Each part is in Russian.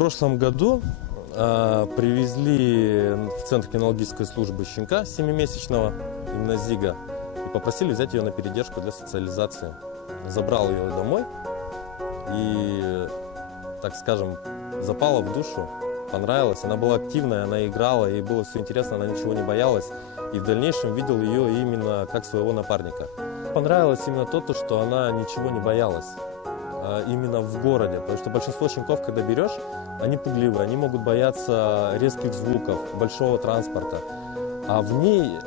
прошлом году привезли в Центр кинологической службы щенка 7-месячного, именно Зига, и попросили взять ее на передержку для социализации. Забрал ее домой и, так скажем, запала в душу, понравилась. Она была активная, она играла, ей было все интересно, она ничего не боялась. И в дальнейшем видел ее именно как своего напарника. Понравилось именно то, что она ничего не боялась. Именно в городе, потому что большинство щенков, когда берешь, они пугливые, они могут бояться резких звуков, большого транспорта. А в ней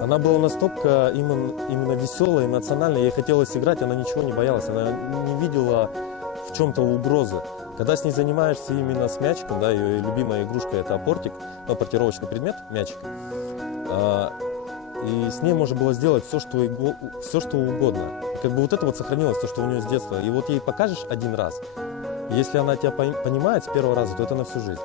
она была настолько именно веселая, эмоциональная, ей хотелось играть, она ничего не боялась, она не видела в чем-то угрозы. Когда с ней занимаешься именно с мячиком, да, ее любимая игрушка это апортик, апортировочный предмет, мячик, и с ней можно было сделать все, что угодно. И как бы вот это вот сохранилось, то, что у нее с детства. И вот ей покажешь один раз, если она тебя понимает с первого раза, то это на всю жизнь.